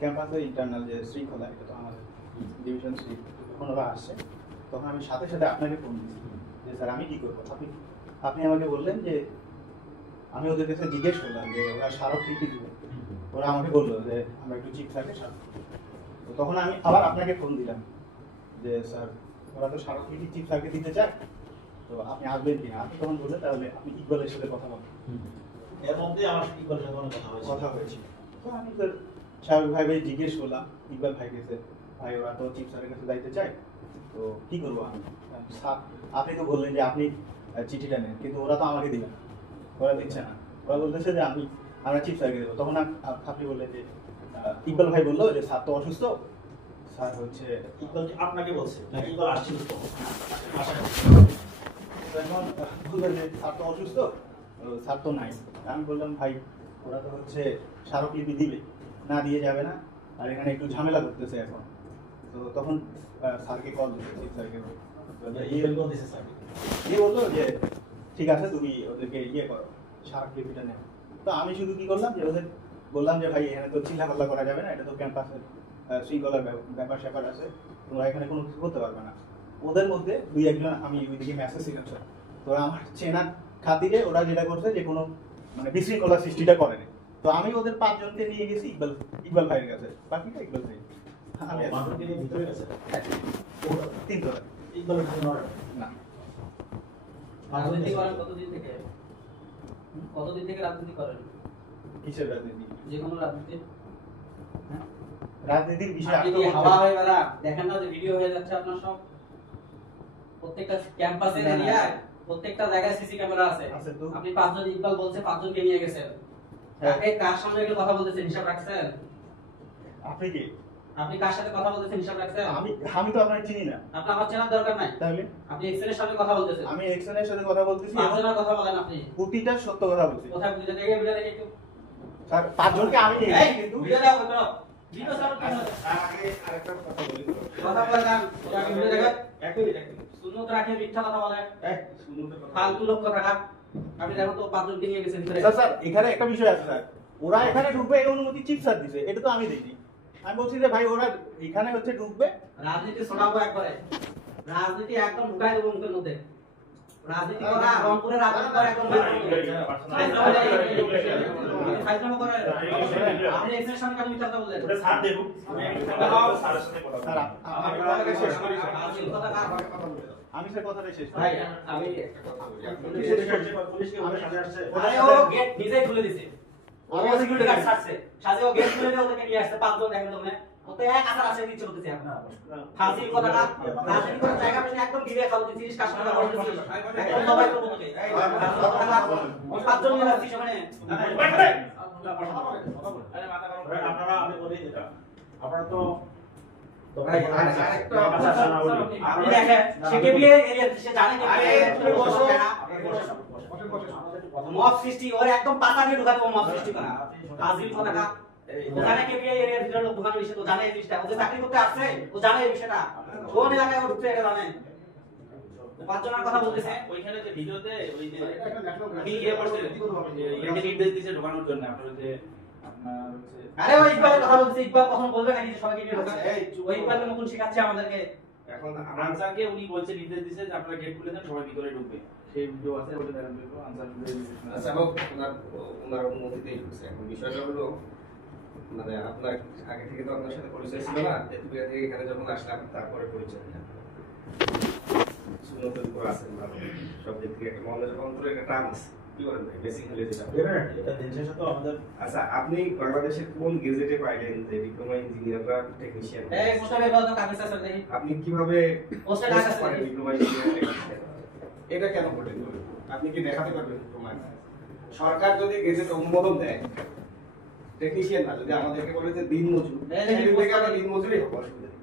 ক্যাম্পাসে ইন্টারনাল যে শৃঙ্খলা, এটা তো আমাদের ডিভিশন সি যখন ওরা আসছে তখন আমি সাথে সাথে আপনাকে ফোন দিয়েছি যে স্যার আমি কী করবো। আপনি আমাকে বললেন যে আমি ওদের কাছে জিজ্ঞেস করলাম যে ওরা স্মারক কী কী দিবে। ওরা আমাকে বললো যে আমরা একটু চিপ স্যারকে স্মারক। তো তখন আমি আবার আপনাকে ফোন দিলাম যে স্যার ওরা তো স্মারক কী চিপ স্যারকে দিতে চায়, তো আপনি আসবেন কিনা। আপনি তখন বললেন তাহলে আপনি ইকবালের সাথে কথা বলেন। এর মধ্যে আমার সাথে ইকবালের সাথে কথা হয়েছিল। তো আমি স্যার স্বাভাবিকভাবে জিজ্ঞেস করলাম ইকবাল ভাই কাছে, ভাই ওরা তো চিফ স্যারের কাছে যাইতে চায়, তো কি করবো আমি। আপনি তো বললেন যে আপনি চিঠিটা নেন, কিন্তু ওরা তো আমাকে দিবে না, ওরা দিচ্ছে না। ওরা বলতেছে যে আমরা চিফ স্যারকে দেবো। তখন আপনি বললেন যে ইকবাল ভাই বললো যে স্যার তো অসুস্থ, স্যার হচ্ছে ইকবাল আপনাকে বলছে নাকি ইকবাল আসছিল? তো এখন বললেন যে স্যার তো অসুস্থ, স্যার তো নাই। আমি বললাম ভাই ওরা তো হচ্ছে স্মারকলিপি দিবে, না দিয়ে যাবে না, আর এখানে একটু ঝামেলা করতেছে এখন। তো তখন স্যারকে কল দিচ্ছে, চিফ স্যারকে বললো যে ঠিক আছে তুমি ওদেরকে ইয়ে করো, স্মারকলিপিটা নেও। তো আমি শুধু কি করলাম যে ওদের বললাম যে ভাই এখানে তো চিল্লাপাল্লা করা যাবে না, এটা তো ক্যাম্পাসের শৃঙ্খলার ব্যাপার স্যাপার আছে, তোমরা এখানে কোনো কিছু করতে পারবে না। ওদের মধ্যে দুই একজন আমি ওইদিকে মেসেজ শিখাচ্ছি, তো আমার চেনার খাতিরে ওরা যেটা করছে যে কোনো মানে বিশৃঙ্খলা সৃষ্টিটা করেনি। তো আমি ওদের 5 জনকে নিয়ে গেছি ইকবাল ভাইয়ের কাছে, বাকিটা ইকবাল ভাই। আমি ভিতরে গেছে 3 জনে ইকবালের সাথে না। রাজনীতি করেন কতদিন থেকে? কতদিন থেকে রাজনীতি করেন? কিসের রাজনীতি? যে কোনো রাজনীতি? রাজনীতির বিষয় আপনি কি হাওয়া হয়ে বেড়া দেখেন না যে ভিডিও হয়ে যাচ্ছে আপনার সব? প্রত্যেকটা ক্যাম্পাসের এরিয়ায় প্রত্যেকটা জায়গায় সিসি ক্যামেরা আছে। আপনি 5 জন ইকবাল বলছে 5 জনকে নিয়ে গেছেন, কার সামনে এগুলো কথা বলতেছেন হিসাব রাখছেন? আপনি কার সাথে কথা বলতেছেন হিসাব রাখছেন? আমি তো আপনাকে চিনি না। আপনি আমার চেনার দরকার নাই। তাহলে আপনি এক্সেলের সামনে কথা বলতেছেন। আমি এক্সেলের সাথে কথা বলতেছি। 5 জনের কথা বলেন আপনি। প্রতিটা সত্য কথা বলছি। কোথায় বুঝতে দেখে ভিডিও দেখে একটু স্যার 5 জনকে আমি নিয়ে গেছি, কিন্তু ভিডিও দাও করো। ভিডিও স্যার আগে আরেকটা কথা বলি। কথা বলেন, আগে ভিডিও দেখেন। এক মিনিট সুন্নত রাখে মিথ্যা কথা বলে, শুনুন ফালতু লোক কথা কা। আপনি দেখো তো 5 জনকে নিয়ে গেছেন ভিতরে। স্যার এখানে একটা বিষয় আছে স্যার, ওরা এখানে ঢুকবে এর অনুমতি চিফ স্যার দিয়েছে, এটা তো আমি দেইনি। আমি বলছি যে ভাই ওরা এখানে হচ্ছে ঢুকবে, রাজনীতি শোনাবো একবারে, রাজনীতি একদম ঢুকাই দেবো মুখের মধ্যে। রাজনীতি করা রংপুরে রাজনীতি করা একদম ফাইজলামো করে। আপনি এক্সের সামনে কেন মিথ্যা কথা বললেন? ওটা স্যার দেব, আমি স্যারের সাথে কথা বলবো। আমি কথাটা শেষ করি। আমি স্যার কথাটা শেষ করি। ভাই আমি পুলিশকে আমাদের সাথে আসছে, আরে ও গেট নিজেই খুলে দিছে, ও সিকিউরিটি গার্ড ছাড়ছে, সাথে ও গেট খুলে দিয়ে ওদেরকে নিয়ে আসছে 5 জন দেখেন তোমরা। ওতে এক আসার আসে নিচে হতেছে আপনারা ফাঁসির কথাটা রাজনীতি করে জায়গা পেলে একদম গিরে খাবো 30 কাজ টাকা বলতেছি একদম সবাই করব তোকে এই 5 জন নিয়ে আসছি সেখানে। আরে মাথা গরম করে আপনারা আমি বলি যেটা আপনারা তো ভাই আরেকটা আপনি দেখেন সেকেবিএ এরিয়া সে জানে কি মব সৃষ্টি ওর একদম পাতা দিয়ে ঢুকাতে মব সৃষ্টি করা আজিল কথাটা ওখানে কেবিএ এরিয়ার ভিতরে লোক ঢুকানো বিষয় তো জানে এই জিনিসটা, ওদের চাকরি করতে আসছে ও জানে এই বিষয়টা, কোন এলাকায় ও ঢুকতে এটা জানে। 5 জনের কথা বলতেছে ওইখানে যে ভিডিওতে ওই যে কি ইয়ে করছে ইয়ে নির্দেশ দিয়েছে ঢোকানোর জন্য আপনারা যে আপনার হচ্ছে আরে ওই ইকবালের কথা বলতেছে, ইকবাল কখন বলবে নাকি যে সবাইকে নিয়ে ঢোকাচ্ছে? ওই ইকবালের নতুন শেখাচ্ছে আমাদেরকে। এখন আনসারকে উনি বলছে নির্দেশ দিয়েছে যে আপনারা গেট খুলে দেন সবাই ভিতরে ঢুকবে, সেই ভিডিও আছে ওটা দেখান দেবো আনসার আচ্ছা ওনার অনুমতিতেই ঢুকছে। এখন বিষয়টা হলো মানে আপনার আগে থেকে তো আপনার সাথে পরিচয় ছিল না, এতুবিয়া থেকে এখানে যখন আসলাম তারপরে পরিচয় নিলাম। সুন্নতের উপর আছেন ভালো, সব দিক থেকে একটা মনের অন্তরে একটা টান আছে। কি করেন ভাই বেসিক্যালি যেটা এটা দিন শেষে তো আমাদের। আচ্ছা আপনি বাংলাদেশের কোন গেজেটে পাইলেন যে ডিপ্লোমা ইঞ্জিনিয়াররা টেকনিশিয়ান? এই পোস্টারে বাদ কাগজ আছে দেখি আপনি কিভাবে পোস্টারে কাগজ আছে ডিপ্লোমা ইঞ্জিনিয়ার টেকনিশিয়ান? এটা কেন কঠিন বলেন? আপনি কি দেখাতে পারবেন প্রমাণ? সরকার যদি গেজেট অনুমোদন দেয় টেকনিশিয়ান না, যদি আমাদেরকে বলে যে দিন মজুর, সেদিন থেকে আমরা দিন মজুরই হবো, অসুবিধা নেই।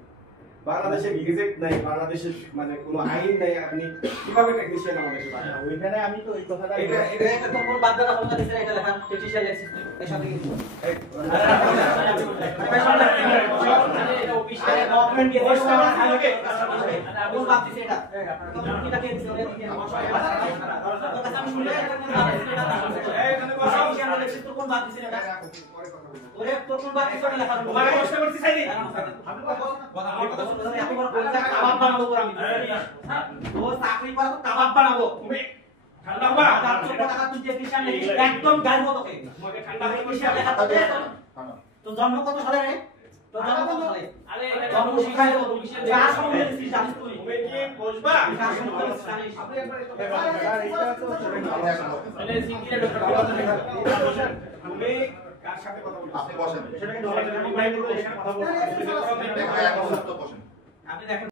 বাংলাদেশে গেজেট নাই, বাংলাদেশের মানে কোনো আইন নাই, আপনি কিভাবে টেকনিশিয়ান আমাদের দেশে পাঠাবেন? ওইখানে আমি তো ওই কথাটা এটা তো কোন বাদদারা ফোন দিছে এটা লেখা টেকনিশিয়ান এক্সিস্ট এর সাথে কি এটা অফিসিয়াল গভর্নমেন্ট কে দেশ না থাকে কোন বাদ দিছে এটা কি তাকে দিছে আমার কথা আমি শুনলে এই এখানে টেকনিশিয়ান এক্সিস্ট কোন বাদ দিছে এটা ওরে তো কোন শুনবা কিছু না লেখা তোমার প্রশ্ন করছি সাইদি আপনি কথা আমার কথা শুনতে এত বড় বলতে কাবাব বানাবো তোর আমি ও চাকরি করা তো কাবাব বানাবো তুমি ঠান্ডা হবা 400 টাকা তুই টেকনিশিয়ান নেই একদম গাল মতো কে তোমাকে ঠান্ডা টেকনিশিয়ান লেখা থাকে তো জন্ম কত সালে রে তো জন্ম কত সালে আরে জন্ম শিখাই দেবো তুমি যা সময় দিছিস জানিস তুই তুমি কি বসবা যা সময় দিছিস জানিস আপনি একবার মানে সিঙ্গিলে ডক্টর তুমি কার সাথে কথা বলছো আপনি বসেন সেটাকে ডলার আমি বাইরে করব এখানে কথা বলবো দেখেন, এখন তো বসেন আপনি দেখেন